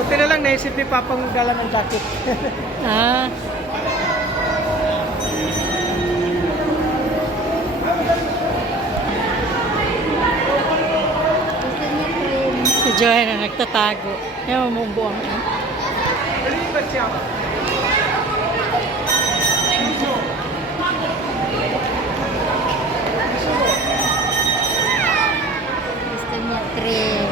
Buti na lang naisip ni Papang dala ng jacket. Ah. Si Joy na nagtatago. Yan mo buwang. Maliban siya. Gusto niya cream.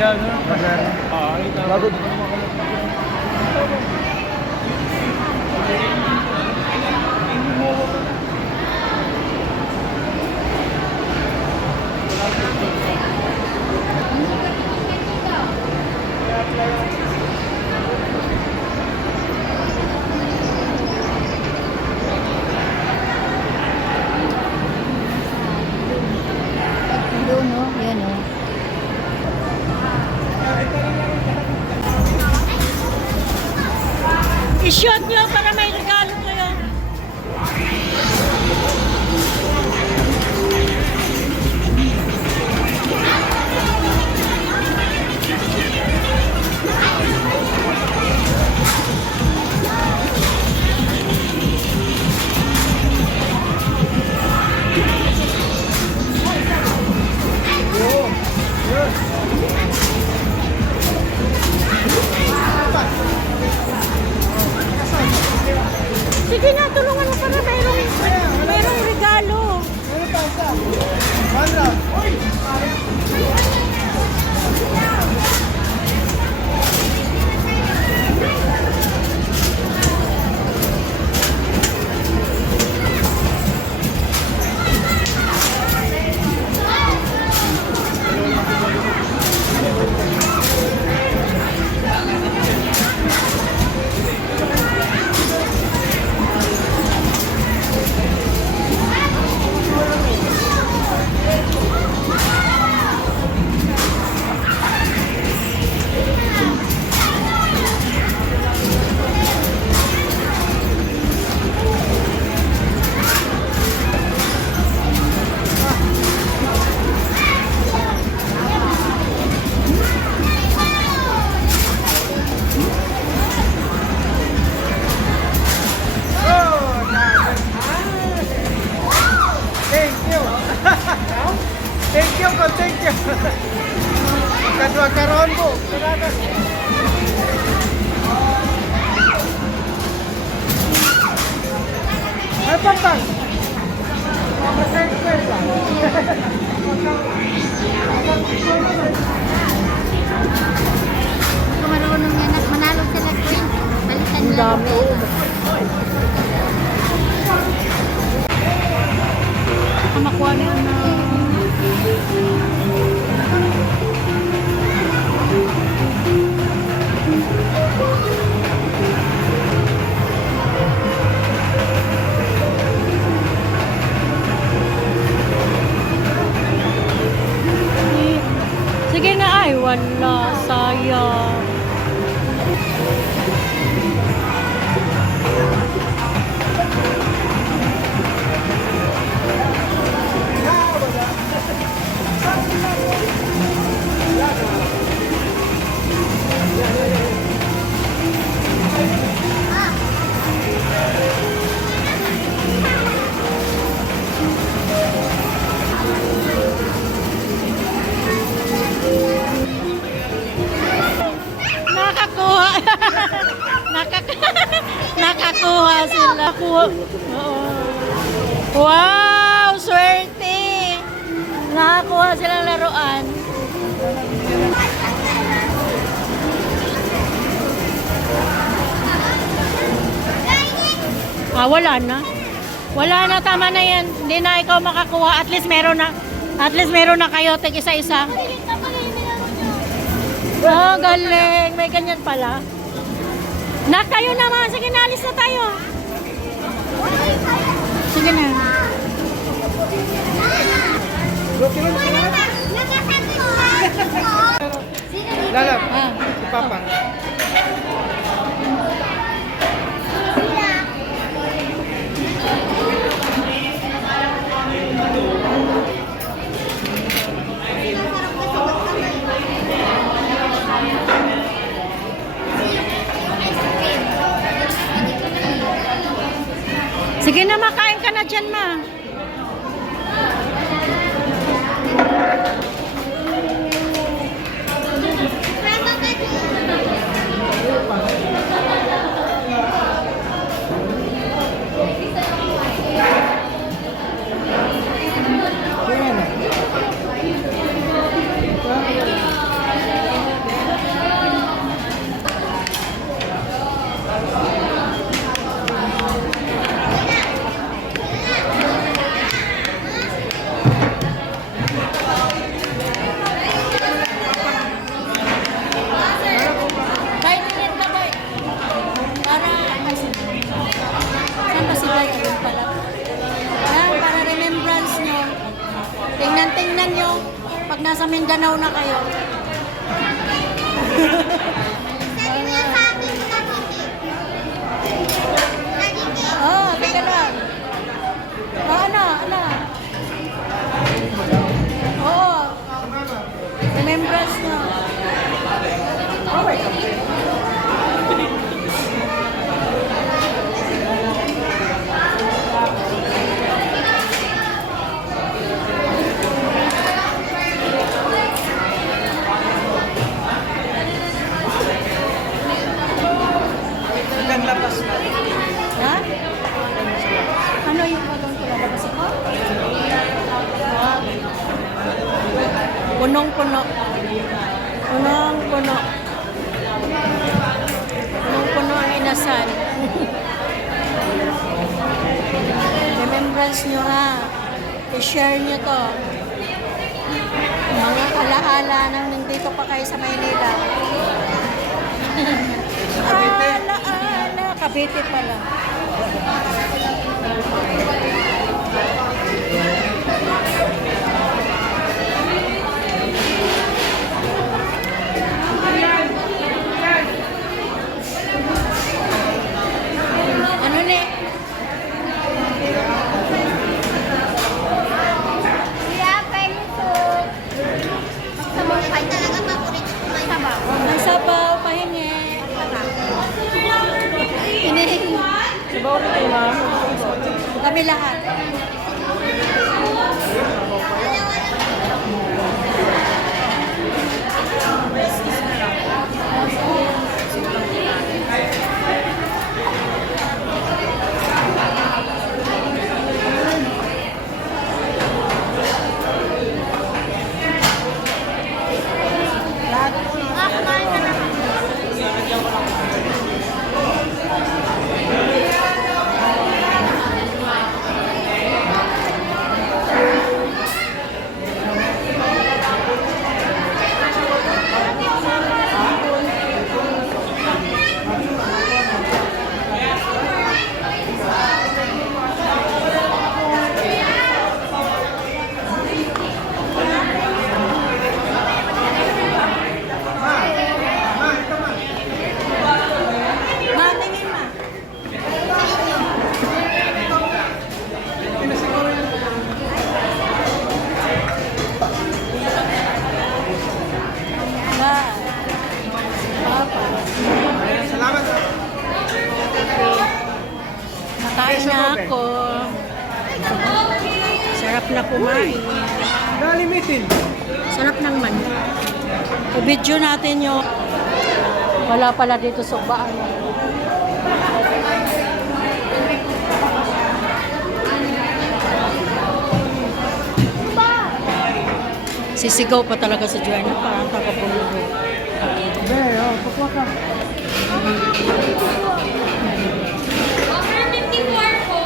Ilan, no? Bago din naman ako. Doon, no? Yan, no? I-shoot nyo para may regalo kayo. Sige na, tulungan mo para mayroong regalo. Ano pa isa? Wala. Uy! Thank you po, thank you. Kadwa karon po. Salamat. Ay, Papang. Kung marunong yan, manalo sila queen. Balikan nila. Makuha na yun na. Sige na, ay wala, sayang. Nakakuha. Nakakuha sila. Oo. Wow! Swerte! Nakakuha silang laruan. Wala na. Wala na, tama na yan. Hindi na ikaw makakuha. At least meron na kayo. Tig isa-isa. Oh, galing. May ganyan pala. Na kayo naman. Sige, nalis na tayo. Sige na, makain ka na dyan, ma. Kahit minute na, boy. Para, saan ba si Boy? Ayun pala. Yan, para remembrance nyo. Tingnan nyo pag nasa Mindanao na kayo. Oh, teka lang. Oh, ano? Oo. Remembrance nyo. Hanggang labas na. Ha? Ano yung walang kulalabas ako? Punong-puno. Punong-puno. Punong-puno ang inasal. Remembrance nyo ha. I-share nyo to. Mga alaala nang nandito pa kayo sa Maynila. Alaala. Cavite pala. Ano ni? Kuya, pwede po. Ay, talaga paborito ko may sabaw. May sabaw, pahingi. Hinihingi. Sabaw na kayo, ma'am. Kami lahat. Matingin ma. Ba. Papa. Salamat. Nakain na ako. Sarap na kumain. Nalimitin. Sarap ng manok. I-video natin yung wala pala dito sa baan. Sisigaw pa talaga sa Joanna, parang kakabulubo. Be, oh, pakwa ka. Offer 54 po.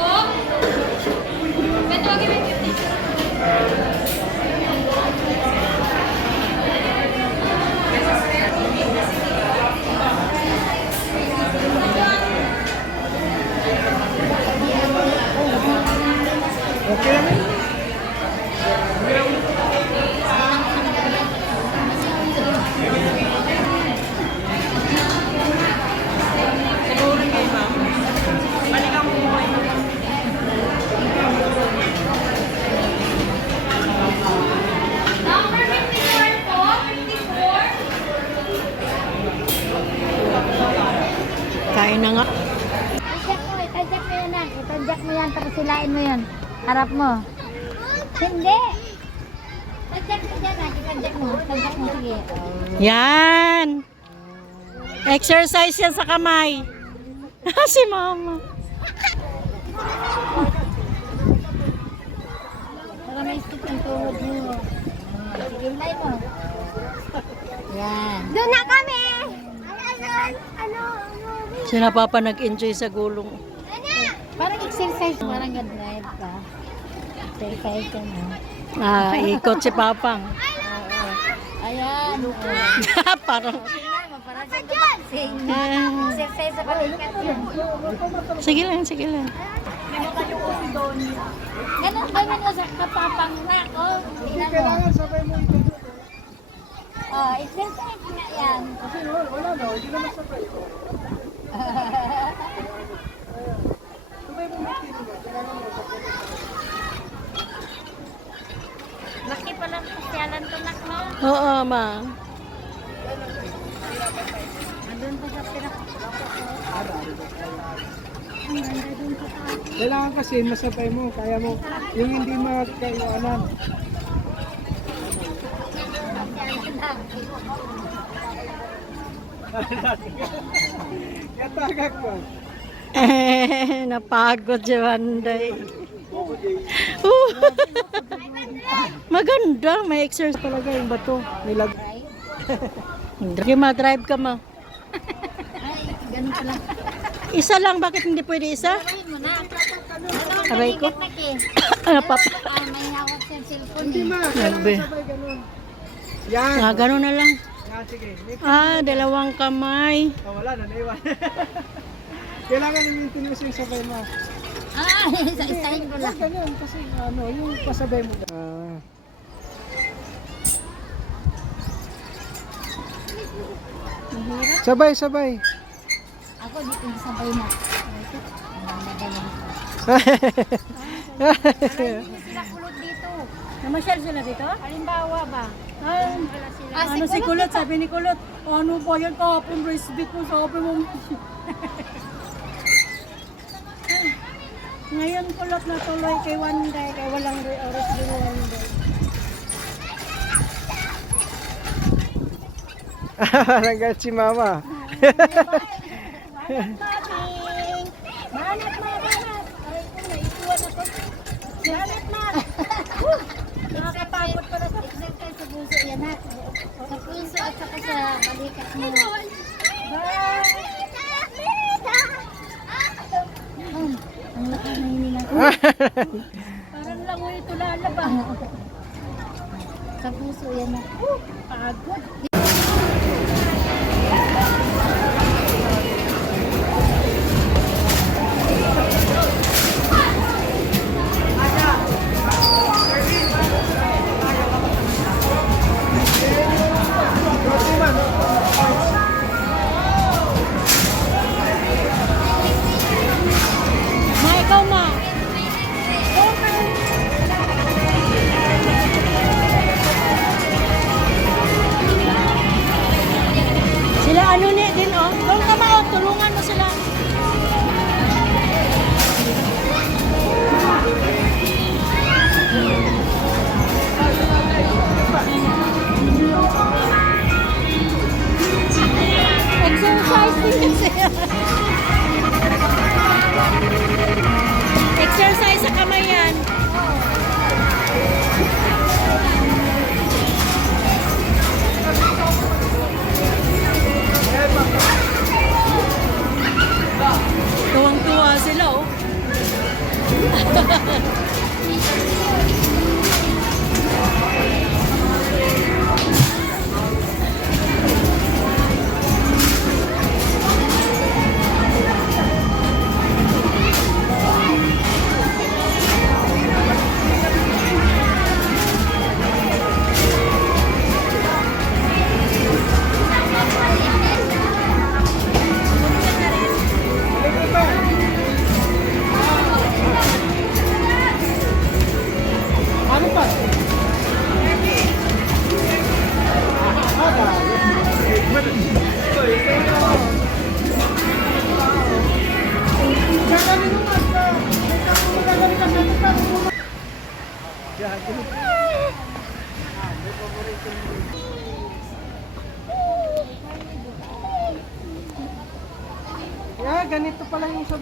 Beto, give me 50. Okay lang. Number 54 po. 54. Kain na nga. Tadyak ko, tadyak ko yan na. Tadyak mo yan, tapos silain mo yan. Harap mo. Hindi. Tagdak mo dyan, tagdak mo. Tagdak mo, sige. Yan. Exercise yan sa kamay. Si mama. Para may stick ang tuhod mo. Sige, ilay mo. Yan. Doon na kami! Ano? Sina papa nag-enjoy sa gulong. Parang exercise. Parang ga-drive ka. Exercise ka na. Ikot si papang. Ayan. Parang, Parang sa boxing. Exercise sa balikat yan. sige lang, sige lang. Ganun ba mo sa kapapang na? Oh, tingnan mo. Kailangan sabay mo ito. Oh, exercise nga yan. Kasi wala na, hindi naman sabay. Sabay mo magtino ba? Kailangan mo sabay. Laki pa lang pasyalan to nak mo. Oo, ma. Andun pa sa pinak. Ang ganda dun sa taas. Kailangan kasi masabay mo, kaya mo. Yung hindi magkaiwanan. Katagak mo. Napagod si Wanday. Maganda, may exercise talaga yung bato. Nilag. Sige, ma-drive ka ma. Ay, ganun pala. Isa lang, bakit hindi pwede isa? Gawin mo na. Aray ko. May Ano pa? may hawak sa cellphone Hindi eh. ma, kailangan Grabe. sabay ganun. Yan. Ganun na lang. Yan, sige. Dalawang kamay. Wala na, naiwan. Kailangan i-maintain mo yung sabay mo. Sa isahin ko lang. Ganyan, kasi yung pasabay mo. Sabay, sabay. Ako dito yung sabay na. Sila kulot dito. Namasyal sila dito? Halimbawa ba? Ano si Kulot, sabi ni Kulot, ano ba yan kahapon, race beat mo, sabi mo. Ngayon Kulot na tuloy kay Wanday, kay walang oras din Wanday. Parang galit si mama. Banat ma, banat. Aray ko, naikuwan ako. Banat ma. Nakakapagod pala sa Exercise sa puso yan ha. Sa puso at saka sa balikat mo. Ang laki na hininga ko. parang langoy ito lalabang. Sa puso yan ha. Pagod. Ma, ikaw ma. Sila ano ni din oh. Doon ka ma oh, tulungan mo sila. Exercise din kasi. Exercise sa kamay yan. Tuwang-tuwa sila oh. Yeah, ganito pala yung sub.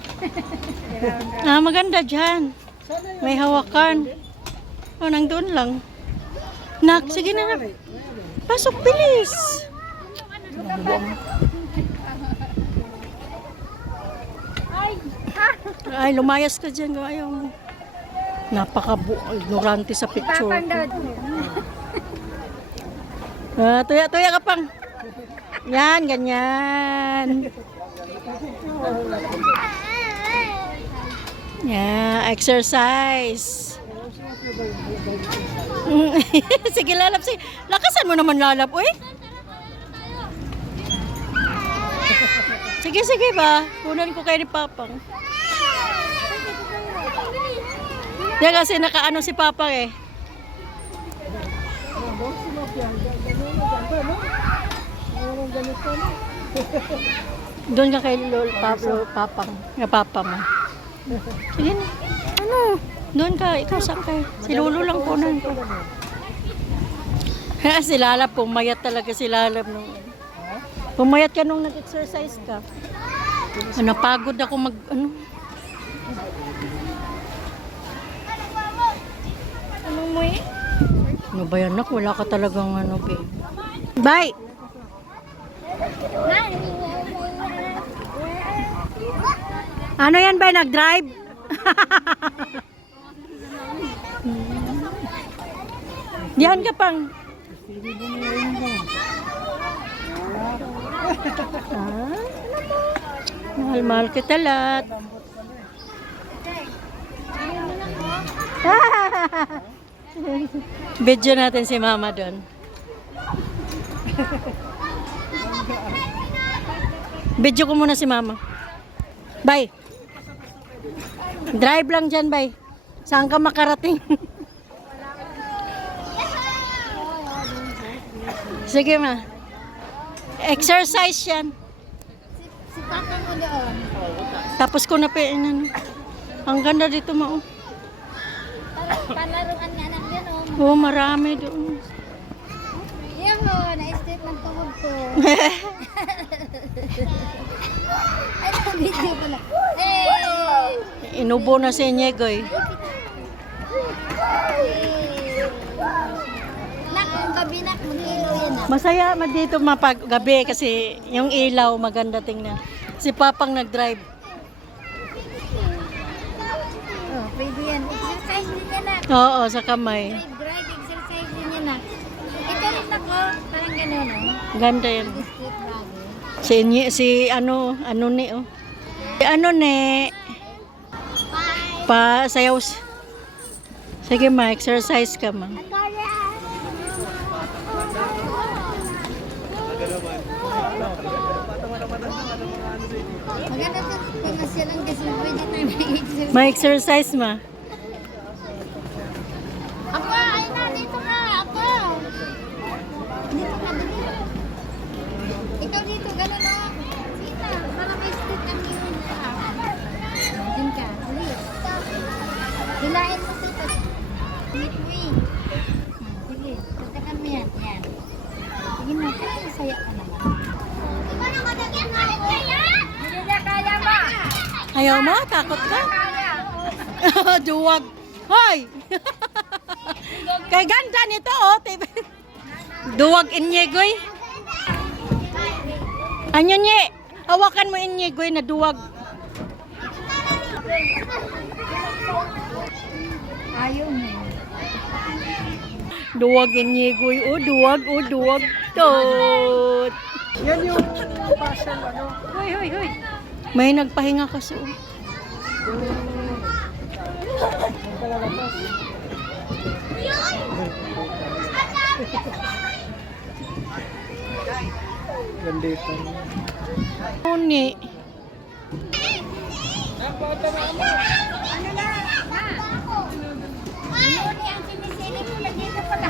Maganda dyan. May hawakan. Oh, nandun lang. Nak, sige na. Pasok, bilis. Ay, lumayas ka dyan. Ayaw mo. Napaka-ignorante sa picture. Tuya ka pang. Yan, ganyan. Yeah, exercise. Sige, lalap. Sige. Lakasan mo naman, lalap. Uy. Sige ba? Kunan ko kayo ni Papang. Yan kasi nakaano si Papang eh. Doon ka kay Papang. Nga Papang mo. Sige na. Ano? Doon ka. Ikaw saan kayo? Si Lolo lang kunan ko. Si Lalap, pumayat talaga si Lalap nung... Pumayat ka nung nag-exercise ka. Napagod ako mag... Ano? Ano mo eh? Ano ba yan, nak? Wala ka talagang ano, babe. Bye! Ano yan ba? Nag-drive? Diyan ka pang. Mahal-mahal kita lahat. Video natin si Mama doon. Video ko muna si Mama. Bye. Drive lang dyan, bye. Saan ka makarating? Sige, ma. Exercise yan. Si Papa mo doon. Tapos ko na pa ano. Ang ganda dito, ma. Palaruan nga lang yan, Oh, marami doon. Yan o, na-state ng tuhod ko. Ay, video pala. Inubo na si Nyegoy. Nak, kung gabi nak, mag-ilaw yan ah. Masaya dito mapag-gabi kasi yung ilaw maganda tingnan. Si Papang nag-drive. Oh, pwede yan. Exercise din yan nak. Oo, sa kamay. Drive, exercise din yan nak. Ito rin ako, parang gano'n oh. Ganda yan. Street bagay. Si ano ni oh. Si ano ni Bye! pa sayaw. Sige ma, exercise ka ma. Maganda to, pamasya lang kasi pwede tayo mag-exercise. Ma-exercise ma. Ako, ay na, dito ka, ako. Dito ka, dito. Ikaw dito, gano'n o. Sita, para may street kami yun. Diyan ka, ulit. Hilain mo sita. Meet me. Sige, tatakan mo yan. Yan. Sige mo, saya ka naman. Ikaw na matagyan mo rin kaya? Hindi na kaya ba? Ayaw mo? Takot ka? Duwag. Hoy! Kay ganda nito oh. Duwag Inyegoy. Anyo nye? Hawakan mo Inyegoy na duwag. Ayaw mo. Duwag Inyegoy. Oh, duwag. Tot. Yan yung passion, ano? Hoy. May nagpahinga kasi oh. Yung palalabas. Gandito. Uni. Ano na? Ma! Ano ni ang sinisili mo na dito pala?